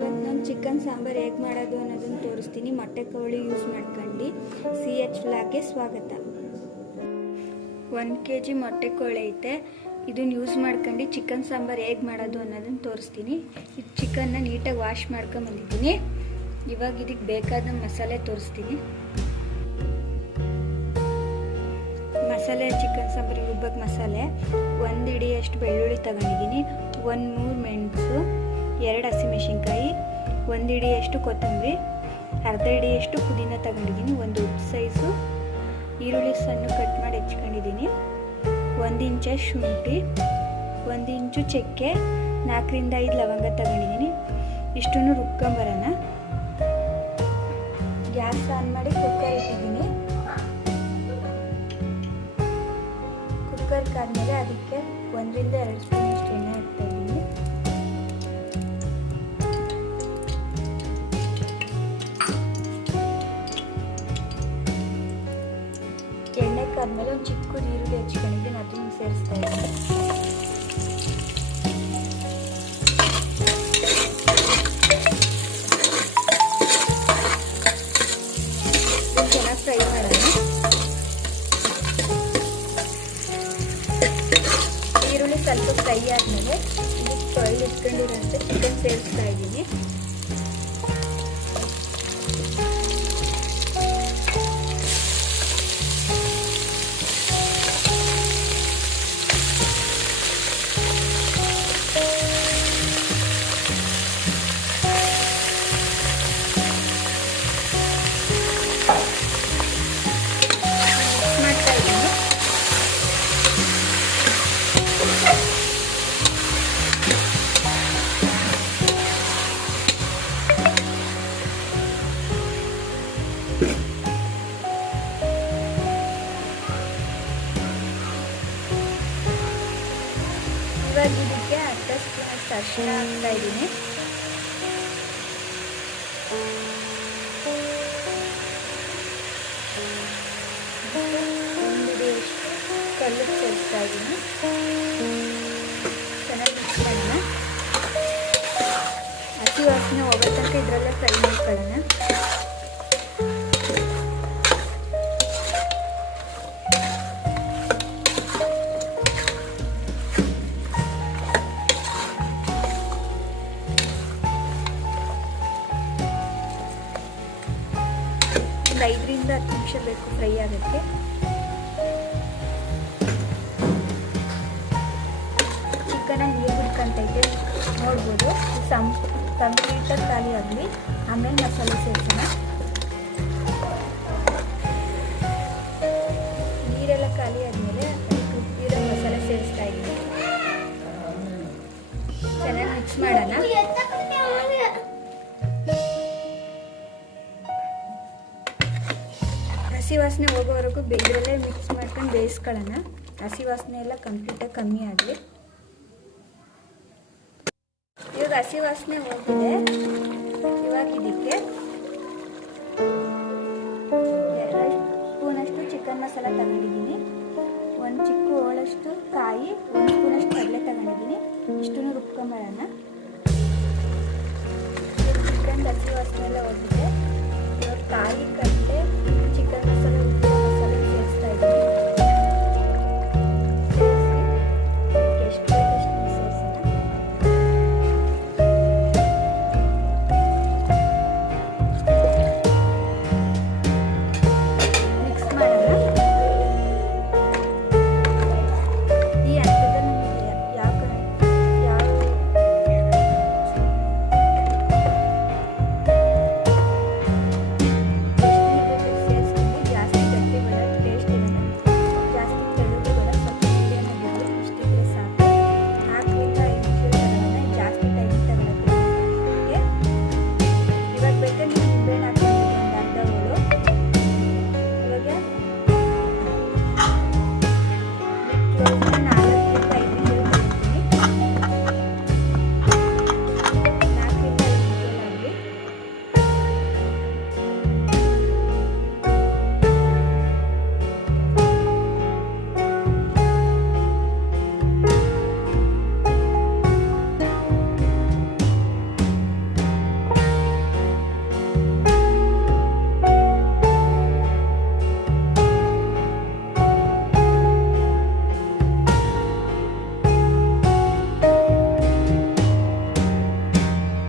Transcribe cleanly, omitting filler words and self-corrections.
ಇವತ್ತು ನಾನು ಚಿಕನ್ ಸಾಂಬಾರು ಹೇಗೆ ಮಾಡೋದು ಅನ್ನೋದನ್ನು ತೋರಿಸ್ತೀನಿ. ಮೊಟ್ಟೆ ಕೋಳಿ ಯೂಸ್ ಮಾಡ್ಕೊಂಡು CH ವ್ಲಾಗ್ಗೆ ಸ್ವಾಗತ. 1 kg ಮೊಟ್ಟೆ ಕೋಳಿ ಐತೆ. ಇದನ್ನು ಯೂಸ್ ಮಾಡ್ಕೊಂಡು ಚಿಕನ್ ಸಾಂಬಾರು ಹೇಗೆ ಮಾಡೋದು ಅನ್ನೋದನ್ನು ತೋರಿಸ್ತೀನಿ. ಇದು ಚಿಕನ್ನ ನೀಟಾಗಿ ವಾಶ್ ಮಾಡ್ಕೊಂಬಂದಿದ್ದೀನಿ. ಇವಾಗ ಇದಕ್ಕೆ ಬೇಕಾದ ಮಸಾಲೆ ತೋರಿಸ್ತೀನಿ. ಮಸಾಲೆ ಚಿಕನ್ ಸಾಂಬಾರಿಗೆ ರುಬ್ಬಕ್ಕೆ ಮಸಾಲೆ 1 ಹಿಡಿಯಷ್ಟು ಬೆಳ್ಳುಳ್ಳಿ ತಗೊಂಡಿದ್ದೀನಿ, 1 ಮೆಣಸು, 2 ಹಸಿಮೆಣಸಿನ್ಕಾಯಿ, 1 ಹಿಡಿಯಷ್ಟು ಕೊತ್ತಂಬರಿ, ಅರ್ಧ ಹಿಡಿಯಷ್ಟು ಪುದೀನ ತಗೊಂಡಿದ್ದೀನಿ, 1 ಉದ್ದ ಸೈಜು ಈರುಳ್ಳಿ ಸಣ್ಣ ಕಟ್ ಮಾಡಿ ಹೆಚ್ಕೊಂಡಿದ್ದೀನಿ, 1 ಇಂಚಷ್ಟು ಶುಂಠಿ, 1 ಇಂಚು ಚಕ್ಕೆ, 4 ರಿಂದ 5 ಲವಂಗ ತಗೊಂಡಿದ್ದೀನಿ. ಇಷ್ಟನ್ನು ರುಬ್ಕೊಂಬರೋಣ. ಗ್ಯಾಸ್ ಆನ್ ಮಾಡಿ ಕುಕ್ಕರ್ ಇಟ್ಟಿದ್ದೀನಿ. ಕುಕ್ಕರ್ ಕಾದ್ಮೇಲೆ ಅದಕ್ಕೆ 1 ರಿಂದ 2 ಸ್ಪೂನ್ ಅಷ್ಟು ಎಣ್ಣೆ ಹಾಕ್ತಾ ಇದ್ದೀನಿ. ಎಣ್ಣೆ ಕಾದ್ಮೇಲೆ ಒಂದು ಚಿಕ್ಕ ಈರುಳ್ಳಿ ಹಚ್ಕೊಂಡಿದ್ದೀನಿ, ಅದನ್ನು ಸೇರಿಸ್ತಾ ಇದ್ದೀನಿ. ಚೆನ್ನಾಗಿ ಫ್ರೈ ಮಾಡೋಣ. ಈರುಳ್ಳಿ ಸ್ವಲ್ಪ ಫ್ರೈ ಆದಮೇಲೆ ಇದಕ್ಕೆ ತೊಳೆದು ಇಟ್ಕೊಂಡಿರೋಂಥ ಚಿಕನ್ ಸೇರಿಸ್ತಾ ಇದ್ದೀನಿ. ಮಾಡ್ತಾ ಇದ್ದೀನಿ. ಇವಾಗ ಇದಕ್ಕೆ ಅರ್ಧ ಸ್ಪೂನ್ ಅಷ್ಟು ಅರಿಶಿಣ ಹಾಕ್ತಾ ಇದ್ದೀನಿ. ಕಲ್ಲು ಸೇರಿಸ್ತಾ ಇದ್ದೀನಿ. ಚೆನ್ನಾಗಿ ಮಿಕ್ಸ್ ಮಾಡೋಣ. ಹಸಿ ವಾಸನೆ ಹೋಗೋ ತನಕ ಇದರಲ್ಲೇ ಫ್ರೈ ಮಾಡ್ಕೊಳ್ಳೋಣ. ಒಂದು 5 ರಿಂದ 10 ನಿಮಿಷ ಬೇಕು ಫ್ರೈ ಆಗೋಕ್ಕೆ. ಚಿಕನ್ ನೀರು ಬಿಡ್ಕೊಂತೈತೆ ನೋಡ್ಬೋದು. ಕಂಪ್ಲೀಟಾಗಿ ಖಾಲಿ ಆಗಲಿ, ಆಮೇಲೆ ಮಸಾಲೆ ಸೇರಿಸೋಣ. ನೀರೆಲ್ಲ ಖಾಲಿ ಆದಮೇಲೆ ಅದಕ್ಕೆ ರುಬ್ಬಿರೋ ಮಸಾಲೆ ಸೇರಿಸ್ತಾ ಇದ್ದೀನಿ. ಚೆನ್ನಾಗಿ ಮಿಕ್ಸ್ ಮಾಡೋಣ. ಹಸಿ ವಾಸನೆ ಹೋಗೋವರೆಗೂ ಇದರಲ್ಲೇ ಮಿಕ್ಸ್ ಮಾಡ್ಕೊಂಡು ಬೇಯಿಸ್ಕೊಳ್ಳೋಣ. ಹಸಿ ವಾಸನೆ ಎಲ್ಲ ಕಂಪ್ಲೀಟಾಗಿ ಕಮ್ಮಿ ಆಗಲಿ. ಇವಾಗ ಹಸಿ ವಾಸನೆ ಹೋಗಿದೆ. ಇವಾಗ ಇದಕ್ಕೆ 2 ಸ್ಪೂನಷ್ಟು ಚಿಕನ್ ಮಸಾಲ ತಗೊಂಡಿದ್ದೀನಿ, 1 ಚಿಕ್ಕ ಹೋಳಷ್ಟು ಕಾಯಿ, 1 ಸ್ಪೂನಷ್ಟು ಕಡಲೆ ತಗೊಂಡಿದ್ದೀನಿ. ಇಷ್ಟನ್ನು ರುಬ್ಕೊಂಬರೋಣ. ಚಿಕನ್ ಹಸಿ ವಾಸನೆ ಎಲ್ಲ ಹೋಗಿದೆ. ಇವಾಗ ಕಾಯಿ